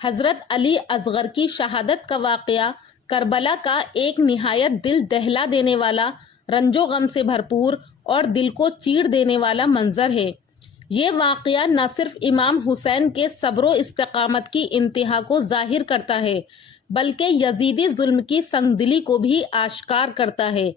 حضرت علی اصغر کی شہادت کا واقعہ کربلا کا ایک نہایت دل دہلا دینے والا، رنج و غم سے بھرپور اور دل کو چیر دینے والا منظر ہے۔ یہ واقعہ نہ صرف امام حسین کے صبر و استقامت کی انتہا کو ظاہر کرتا ہے بلکہ یزیدی ظلم کی سنگدلی کو بھی آشکار کرتا ہے۔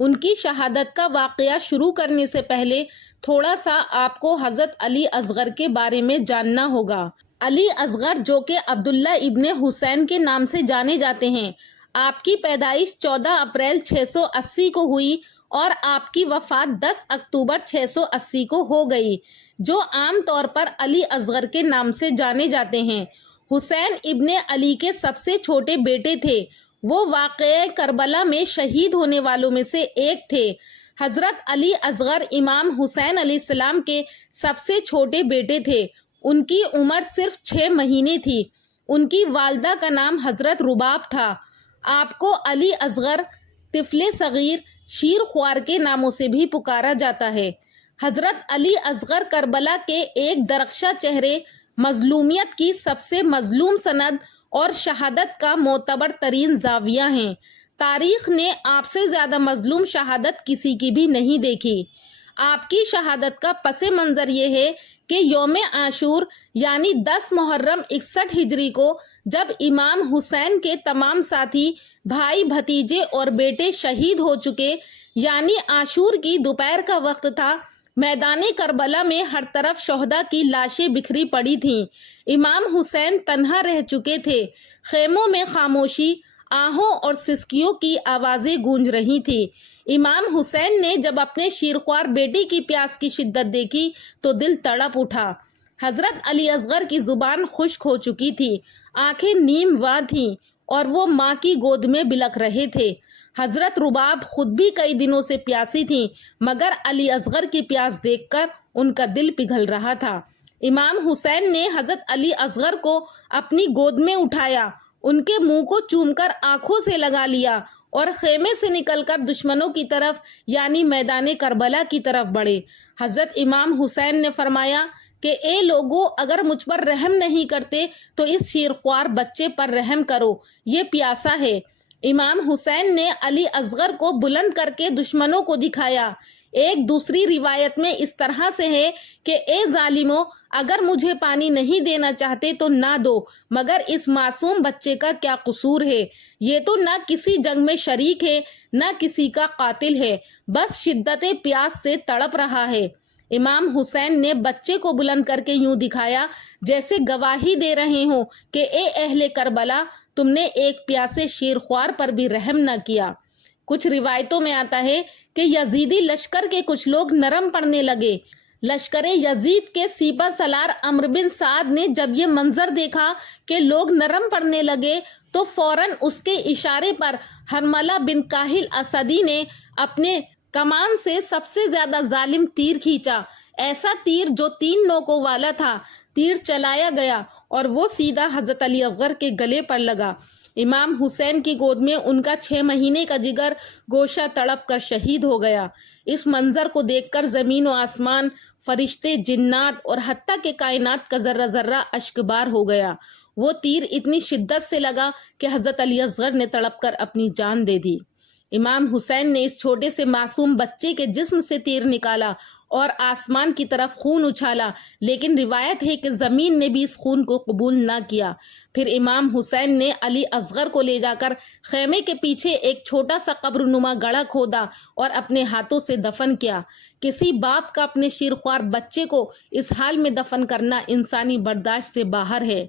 ان کی شہادت کا واقعہ شروع کرنے سے پہلے تھوڑا سا آپ کو حضرت علی اصغر کے بارے میں جاننا ہوگا۔ علی اصغر جو کہ عبداللہ ابن حسین کے نام سے جانے جاتے ہیں، آپ کی پیدائش 14 اپریل 680 کو ہوئی اور آپ کی وفات 10 اکتوبر 680 کو ہو گئی، جو عام طور پر علی اصغر کے نام سے جانے جاتے ہیں۔ حسین ابن علی کے سب سے چھوٹے بیٹے تھے۔ وہ واقعہ کربلا میں شہید ہونے والوں میں سے ایک تھے۔ حضرت علی اصغر امام حسین علیہ السلام کے سب سے چھوٹے بیٹے تھے۔ ان کی عمر صرف 6 مہینے تھی۔ ان کی والدہ کا نام حضرت رباب تھا۔ آپ کو علی اصغر، طفل صغیر، شیر خوار کے ناموں سے بھی پکارا جاتا ہے۔ حضرت علی اصغر کربلا کے ایک درخشاں چہرے، مظلومیت کی سب سے مظلوم سند اور شہادت کا معتبر ترین زاویہ ہیں۔ تاریخ نے آپ سے زیادہ مظلوم شہادت کسی کی بھی نہیں دیکھی۔ آپ کی شہادت کا پس منظر یہ ہے کہ یوم عاشور یعنی 10 محرم 61 ہجری کو جب امام حسین کے تمام ساتھی، بھائی، بھتیجے اور بیٹے شہید ہو چکے، یعنی عاشور کی دوپہر کا وقت تھا، میدان کربلا میں ہر طرف شہداء کی لاشیں بکھری پڑی تھیں۔ امام حسین تنہا رہ چکے تھے۔ خیموں میں خاموشی، آہوں اور سسکیوں کی آوازیں گونج رہی تھی۔ امام حسین نے جب اپنے شیرخوار بیٹے کی پیاس کی شدت دیکھی تو دل تڑپ اٹھا۔ حضرت علی اصغر کی زبان خشک ہو چکی تھی، آنکھیں نیم وا تھیں اور وہ ماں کی گود میں بلک رہے تھے۔ حضرت رباب خود بھی کئی دنوں سے پیاسی تھیں، مگر علی اصغر کی پیاس دیکھ کر ان کا دل پگھل رہا تھا۔ امام حسین نے حضرت علی اصغر کو اپنی گود میں اٹھایا، ان کے منہ کو چوم کر آنکھوں سے لگا لیا اور خیمے سے نکل کر دشمنوں کی طرف یعنی میدان کربلا کی طرف بڑھے۔ حضرت امام حسین نے فرمایا کہ اے لوگو، اگر مجھ پر رحم نہیں کرتے تو اس شیرخوار بچے پر رحم کرو، یہ پیاسا ہے۔ امام حسین نے علی اصغر کو بلند کر کے دشمنوں کو دکھایا۔ ایک دوسری روایت میں اس طرح سے ہے کہ اے ظالموں، اگر مجھے پانی نہیں دینا چاہتے تو نہ دو، مگر اس معصوم بچے کا کیا قصور ہے؟ یہ تو نہ کسی جنگ میں شریک ہے، نہ کسی کا قاتل ہے، بس شدت پیاس سے تڑپ رہا ہے۔ امام حسین نے بچے کو بلند کر کے یوں دکھایا جیسے گواہی دے رہے ہوں کہ اے اہل کربلا، تم نے ایک پیاسے شیرخوار پر بھی رحم نہ کیا۔ کچھ روایتوں میں آتا ہے کہ یزیدی لشکر کے کچھ لوگ نرم پڑنے لگے۔ لشکر یزید کے سپہ سالار عمرو بن سعد نے جب یہ منظر دیکھا کہ لوگ نرم پڑنے لگے تو فوراً اس کے اشارے پر حرملہ بن کاہل اسدی نے اپنے کمان سے سب سے زیادہ ظالم تیر کھینچا، ایسا تیر جو 3 نوکوں والا تھا۔ تیر چلایا گیا اور وہ سیدھا حضرت علی اصغر کے گلے پر لگا۔ امام حسین کی گود میں ان کا 6 مہینے کا جگر گوشہ تڑپ کر شہید ہو گیا۔ اس منظر کو دیکھ کر زمین و آسمان، فرشتے، جنات اور حتیٰ کہ کائنات کا ذرہ ذرہ اشکبار ہو گیا۔ وہ تیر اتنی شدت سے لگا کہ حضرت علی اصغر نے تڑپ کر اپنی جان دے دی۔ امام حسین نے اس چھوٹے سے معصوم بچے کے جسم سے تیر نکالا اور آسمان کی طرف خون اچھالا، لیکن روایت ہے کہ زمین نے بھی اس خون کو قبول نہ کیا۔ پھر امام حسین نے علی اصغر کو لے جا کر خیمے کے پیچھے ایک چھوٹا سا قبر نما گڑھا کھودا اور اپنے ہاتھوں سے دفن کیا۔ کسی باپ کا اپنے شیرخوار بچے کو اس حال میں دفن کرنا انسانی برداشت سے باہر ہے۔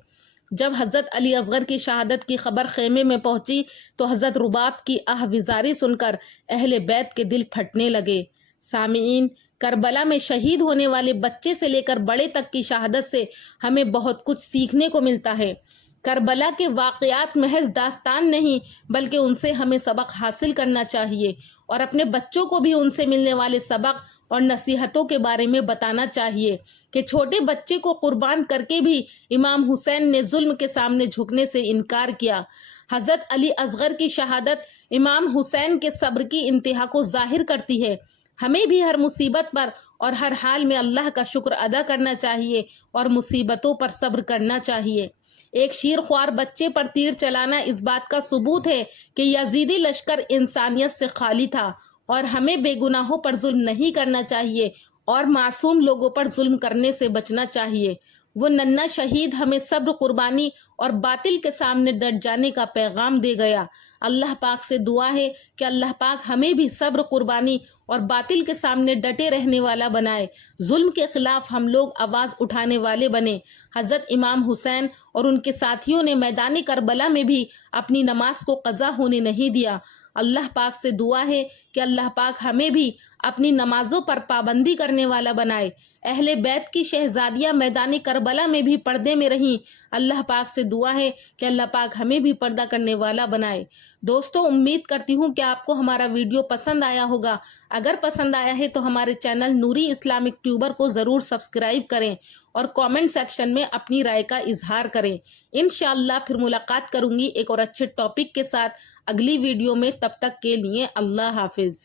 جب حضرت علی اصغر کی شہادت کی خبر خیمے میں پہنچی تو حضرت رباب کی آہوازاری سن کر اہل بیت کے دل پھٹنے لگے۔ سامعین، کربلا میں شہید ہونے والے بچے سے لے کر بڑے تک کی شہادت سے ہمیں بہت کچھ سیکھنے کو ملتا ہے۔ کربلا کے واقعات محض داستان نہیں بلکہ ان سے ہمیں سبق حاصل کرنا چاہیے اور اپنے بچوں کو بھی ان سے ملنے والے سبق اور نصیحتوں کے بارے میں بتانا چاہیے کہ چھوٹے بچے کو قربان کر کے بھی امام حسین نے ظلم کے سامنے جھکنے سے انکار کیا۔ حضرت علی اصغر کی شہادت امام حسین کے صبر کی انتہا کو ظاہر کرتی ہے۔ ہمیں بھی ہر مصیبت پر اور ہر حال میں اللہ کا شکر ادا کرنا چاہیے اور مصیبتوں پر صبر کرنا چاہیے۔ ایک شیر خوار بچے پر تیر چلانا اس بات کا ثبوت ہے کہ یزیدی لشکر انسانیت سے خالی تھا، اور ہمیں بے گناہوں پر ظلم نہیں کرنا چاہیے اور معصوم لوگوں پر ظلم کرنے سے بچنا چاہیے۔ وہ ننھا شہید ہمیں صبر، قربانی اور باطل کے سامنے ڈٹ جانے کا پیغام دے گیا۔ اللہ پاک سے دعا ہے کہ اللہ پاک ہمیں بھی صبر، قربانی اور باطل کے سامنے ڈٹے رہنے والا بنائے، ظلم کے خلاف ہم لوگ آواز اٹھانے والے بنے۔ حضرت امام حسین اور ان کے ساتھیوں نے میدان کربلا میں بھی اپنی نماز کو قضا ہونے نہیں دیا۔ اللہ پاک سے دعا ہے کہ اللہ پاک ہمیں بھی اپنی نمازوں پر پابندی کرنے والا بنائے۔ اہل بیت کی شہزادیاں میدان کربلا میں بھی پردے میں رہیں۔ اللہ پاک سے دعا ہے کہ اللہ پاک ہمیں بھی پردہ کرنے والا بنائے۔ دوستو، امید کرتی ہوں کہ آپ کو ہمارا ویڈیو پسند آیا ہوگا۔ اگر پسند آیا ہے تو ہمارے چینل نوری اسلامک ٹیوبر کو ضرور سبسکرائب کریں اور کامنٹ سیکشن میں اپنی رائے کا اظہار کریں۔ انشاءاللہ پھر ملاقات کروں گی ایک اور اچھے ٹاپک کے ساتھ اگلی ویڈیو میں۔ تب تک کے لیے اللہ حافظ۔